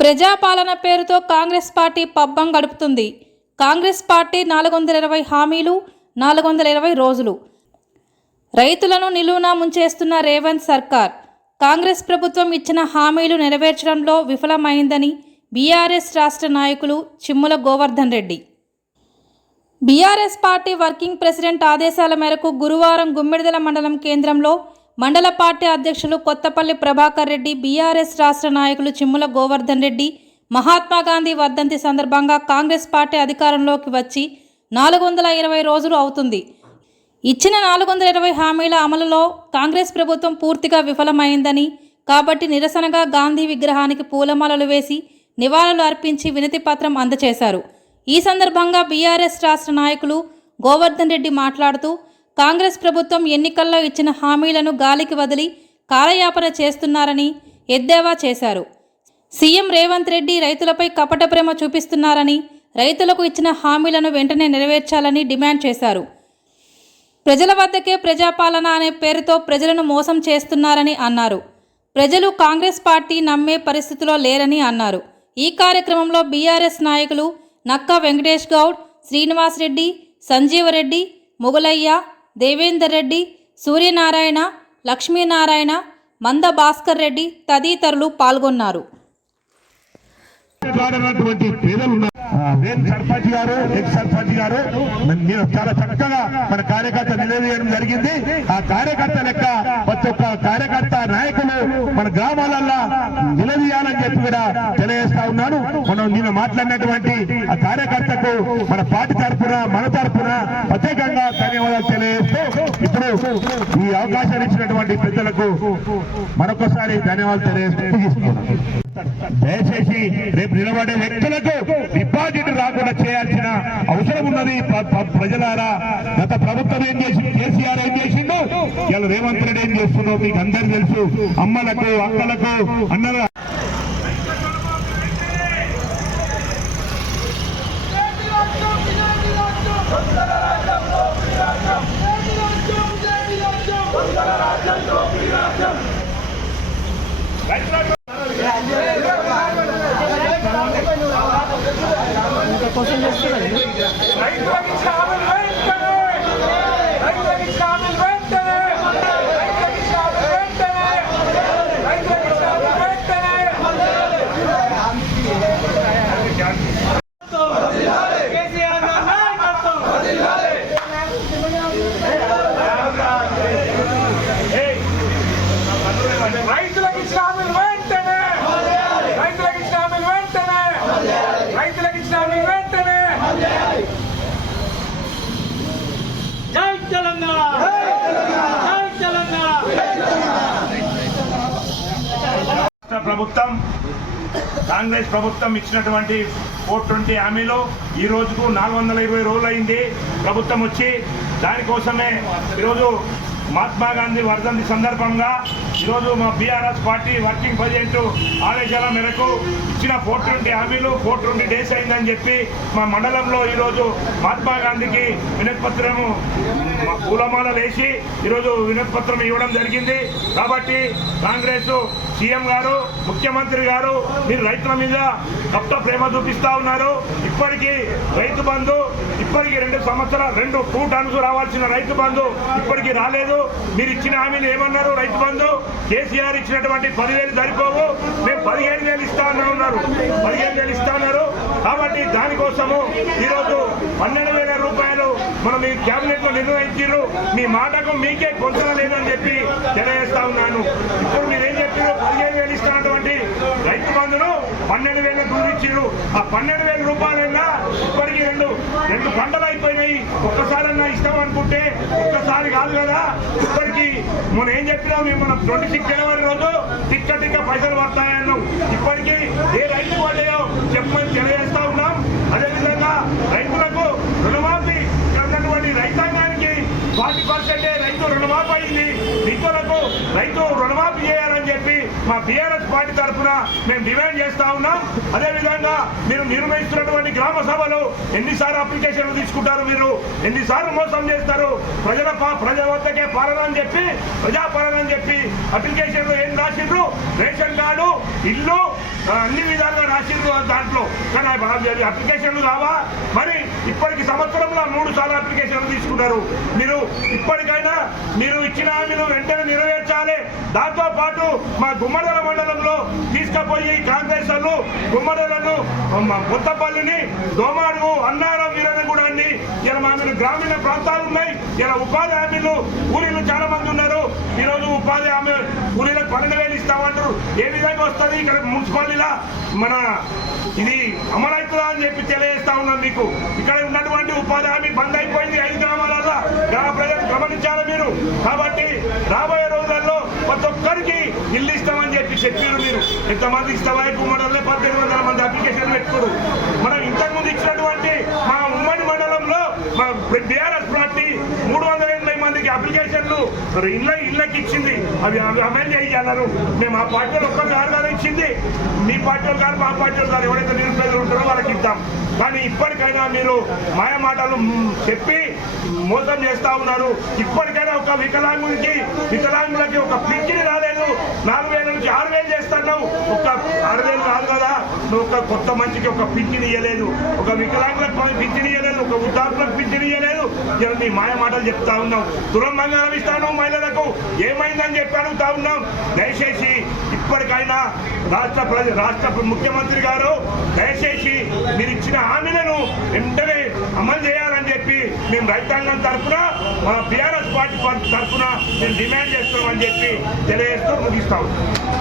ప్రజాపాలన పేరుతో కాంగ్రెస్ పార్టీ పబ్బం గడుపుతుంది. కాంగ్రెస్ పార్టీ నాలుగు వందల ఇరవై హామీలు నాలుగు వందల ఇరవై రోజులు. రైతులను నిలువునా ముంచేస్తున్న రేవంత్ సర్కార్ కాంగ్రెస్ ప్రభుత్వం ఇచ్చిన హామీలు నెరవేర్చడంలో విఫలమైందని బీఆర్ఎస్ రాష్ట్ర నాయకులు Chimmula Govardhan Reddy. BRS party working president ఆదేశాల మేరకు గురువారం గుమ్మిడిదల మండలం కేంద్రంలో మండల పార్టీ అధ్యక్షులు కొత్తపల్లి ప్రభాకర్ రెడ్డి బీఆర్ఎస్ రాష్ట్ర నాయకులు చిమ్ముల గోవర్ధన్ రెడ్డి మహాత్మా గాంధీ వర్ధంతి సందర్భంగా కాంగ్రెస్ పార్టీ అధికారంలోకి వచ్చి నాలుగు వందల ఇరవై రోజులు అవుతుంది. ఇచ్చిన నాలుగు వందల ఇరవై హామీల అమలులో కాంగ్రెస్ ప్రభుత్వం పూర్తిగా విఫలమైందని కాబట్టి నిరసనగా గాంధీ విగ్రహానికి పూలమాలలు వేసి నివాళులు అర్పించి వినతి పత్రం అందజేశారు ఈ సందర్భంగా బీఆర్ఎస్ రాష్ట్ర నాయకులు గోవర్ధన్ రెడ్డి మాట్లాడుతూ కాంగ్రెస్ ప్రభుత్వం ఎన్నికల్లో ఇచ్చిన హామీలను గాలికి వదిలి కాలయాపన చేస్తున్నారని ఎద్దేవా చేశారు. సీఎం రేవంత్ రెడ్డి రైతులపై కపట ప్రేమ చూపిస్తున్నారని రైతులకు ఇచ్చిన హామీలను వెంటనే నెరవేర్చాలని డిమాండ్ చేశారు. ప్రజల వద్దకే ప్రజాపాలన అనే పేరుతో ప్రజలను మోసం చేస్తున్నారని అన్నారు. ప్రజలు కాంగ్రెస్ పార్టీ నమ్మే పరిస్థితిలో లేరని అన్నారు. ఈ కార్యక్రమంలో బీఆర్ఎస్ నాయకులు నక్కా వెంకటేష్ గౌడ్ శ్రీనివాస్ రెడ్డి సంజీవరెడ్డి మొగలయ్య దేవేందర్ రెడ్డి సూర్యనారాయణ లక్ష్మీనారాయణ మంద భాస్కర్ రెడ్డి తదితరులు పాల్గొన్నారు. వాడనటువంటి పేదలు ఉన్నారు. నేను సర్పంచ్ గారు ఎక్స్ సర్పంచ్ గారు నేను చాలా చక్కగా మన కార్యకర్త నిలవేయడం జరిగింది. ఆ కార్యకర్త లెక్క ప్రతి ఒక్క కార్యకర్త నాయకులు మన గ్రామాలల్లో నిలదీయాలని చెప్పి కూడా తెలియజేస్తా ఉన్నాను. మనం నేను మాట్లాడినటువంటి ఆ కార్యకర్తకు మన పార్టీ తరఫున మన తరఫున ప్రత్యేకంగా ధన్యవాదాలు తెలియజేస్తూ ఇప్పుడు ఈ అవకాశాన్ని ఇచ్చినటువంటి పెద్దలకు మరొకసారి ధన్యవాదాలు తెలియజేస్తూ దయచేసి రేపు నిలబడే వ్యక్తులకు డిపాజిట్ రాకుండా చేయాల్సిన అవసరం ఉన్నది. ప్రజలారా గత ప్రభుత్వం ఏం చేసి కేసీఆర్ ఏం చేసిండు? ఇలా రేవంత్ రెడ్డి ఏం చేస్తుందో మీకు అందరు తెలుసు. అమ్మలకు అక్కలకు అన్నల రైతులకి క్షామం వెంటనే రైతులకి క్షామం వెంటనే రైతులకి క్షామం వెంటనే రైతులకి క్షామం వెంటనే కేసీఆర్ గారి నాయకత్వం రైతులకి క్షామం వెంటనే రైతులకి క్షామం వెంటనే రైతులకి క్షామం వెంటనే జై తెలంగాణ జై తెలంగాణ రాష్ట్ర ప్రభుత్వం కాంగ్రెస్ ప్రభుత్వం ఇచ్చినటువంటి ఫోర్ ట్వంటీ హామీలు ఈ రోజుకు నాలుగు వందల ఇరవై రోజులు అయింది. ప్రభుత్వం వచ్చి దానికోసమే ఈరోజు మహాత్మా గాంధీ వర్ధంతి సందర్భంగా ఈరోజు మా బీఆర్ఎస్ పార్టీ వర్కింగ్ ప్రెసిడెంట్ ఆదేశాల మేరకు ఇచ్చిన ఫోర్ ట్వంటీ హామీలు ఫోర్ ట్వంటీ డేస్ అయిందని చెప్పి మా మండలంలో ఈరోజు మహాత్మా గాంధీకి వినతిపత్రము పూలమాల వేసి ఈరోజు వినతిపత్రం ఇవ్వడం జరిగింది. కాబట్టి కాంగ్రెస్ సీఎం గారు ముఖ్యమంత్రి గారు మీరు రైతుల మీద కప్ట ప్రేమ చూపిస్తా ఉన్నారు. ఇప్పటికీ రైతు బంధు ఇప్పటికీ రెండు సంవత్సరాలు రెండు టూ టన్స్ రావాల్సిన రైతు బంధు ఇప్పటికీ రాలేదు. మీరు ఇచ్చిన హామీలు ఏమన్నారు రైతు బంధు? కేసీఆర్ ఇచ్చినటువంటి పదివేలు సరిపోవు. మేము పదిహేను వేలు ఇస్తా ఉన్నారు. పదిహేను వేలు ఇస్తా ఉన్నారు కాబట్టి దానికోసము ఈరోజు పన్నెండు వేల రూపాయలు మనం మీ క్యాబినెట్లో నిర్ణయించారు మీ మాటకు మీకే పొందన లేదని చెప్పి తెలియజేస్తా ఉన్నాను. ఇప్పుడు మీరేం చెప్పారు పదిహేను వేలు ఇస్తున్నటువంటి రైతు బంధును పన్నెండు వేల ఇచ్చిర్రు ఆ పన్నెండు వేల రూపాయలైనా ఇప్పటికీ రెండు రెండు పంటలు అయిపోయినాయి. ఒక్కసారన్నా ఇస్తాం అనుకుంటే ఒక్కసారి మనం ఏం చెప్పినాం మేము మనం ట్వంటీ సిక్స్ జనవరి రోజు టిక్క టిక్క పైసలు పడతాయన్నాం ఇప్పటికీ ఏ రైతు పడ్డాయో చెప్పమని తెలియజేస్తా ఉన్నాం. అదేవిధంగా రైతులకు రుణమాఫీ ఉన్నటువంటి రైతాంగానికి ఫార్టీ పర్సెంటే రైతు రుణమాఫీ అయింది. రైతులకు రైతు రుణమాఫీ మా బీఆర్ఎస్ పార్టీ తరఫున మేము డిమాండ్ చేస్తా ఉన్నాం. అదేవిధంగా మీరు నిర్వహిస్తున్నటువంటి గ్రామ సభలు ఎన్నిసార్లు అప్లికేషన్లు తీసుకుంటారు మీరు? ఎన్నిసార్లు మోసం చేస్తారు? ప్రజల పా- ప్రజల వద్దకే పాలన అని చెప్పి ప్రజాపాలన అని చెప్పి అప్లికేషన్లు ఏం రాసిండ్రు? రేషన్ కార్డు ఇల్లు అన్ని విధాలుగా రాసింది దాంట్లో. కానీ అవి అప్లికేషన్లు కావా మరి ఇప్పటికి సంవత్సరంలో మూడు సార్లు అప్లికేషన్లు తీసుకున్నారు. మీరు ఇప్పటికైనా మీరు ఇచ్చిన హామీలు వెంటనే నెరవేర్చాలి. దాంతో పాటు మా గుమ్మడల మండలంలో తీసుకుపోయి కాంగ్రెస్ వాళ్ళు గుమ్మడలను కొత్తపల్లిని దోమాడు అన్నారు. ఇలా మా మీద గ్రామీణ ప్రాంతాలు ఉన్నాయి. ఇలా ఉపాధి హామీలు ఊరిలో చాలా మంది ఉన్నారు. ఈరోజు ఉపాధి హామీ ఊరిలో పన్నెండు వేలు ఇస్తామంటారు ఏ విధంగా వస్తుంది ఇక్కడ మున్సిపాలిటీలా మన ఇది అమలవుతుందా అని చెప్పి తెలియజేస్తా ఉన్నాం మీకు. ఇక్కడ ఉన్నటువంటి ఉపాధి హామీ బంద్ అయిపోయింది ఐదు గ్రామాలలో గ్రామ ప్రజలు గమనించాలి మీరు. కాబట్టి రాబోయే రోజుల్లో ప్రతి ఒక్కరికి ఇల్లు ఇస్తామని చెప్పి చెప్పారు మీరు. ఎంతమంది ఇస్తామా గుమ్మడంలో పద్దెనిమిది వందల మంది అప్లికేషన్ పెట్టుకోరు మనం ఇంతకుముందు ఇచ్చిన మా ఉమ్మడి మండలంలో మా బీఆర్ఎస్ పార్టీ మూడు వందల ఎనభై మందికి అప్లికేషన్లు. ఇళ్ళ ఇళ్ళకి ఇచ్చింది. అవి అవి అమలు మేము ఆ పార్టీలు ఒక్క ఒక్కరు గారు ఇచ్చింది. మీ పార్టీలు కాదు గారు మా పార్టీలు కాదు గారు ఎవరైతే నిరుపేదలు ఉంటారో వాళ్ళకి ఇద్దాం. కానీ ఇప్పటికైనా మీరు మాయ మాటలు చెప్పి మోసం చేస్తా ఉన్నారు. ఇప్పటికైనా ఒక వికలాంగుడికి వికలాంగులకి ఒక పింఛని రాలేదు నాలుగు వేల నుంచి ఆరు వేలు చేస్తున్నావు. ఒక ఆరు వేలు కాదు కదా. నువ్వు ఒక కొత్త మంచికి ఒక పింఛని ఇవ్వలేదు ఒక వికలాంగులకు పింఛని ఇవ్వలేదు ఒక వృద్ధాపులకు పింఛని ఇవ్వలేదు ఇలా నీ మాయ మాటలు చెప్తా ఉన్నావు. దురం బంగారం ఇస్తాను మహిళలకు. ఏమైందని చెప్పి అడుగుతా ఉన్నాం. దయచేసి ఇప్పటికైనా రాష్ట్ర ప్రజ రాష్ట్ర ముఖ్యమంత్రి గారు దయచేసి మీరు ఇచ్చిన హామీలను వెంటనే అమలు చేయాలని చెప్పి మేము రైతాంగం తరఫున మా బీఆర్ఎస్ పార్టీ తరఫున మేము డిమాండ్ చేస్తున్నామని చెప్పి తెలియజేస్తూ ముగిస్తాం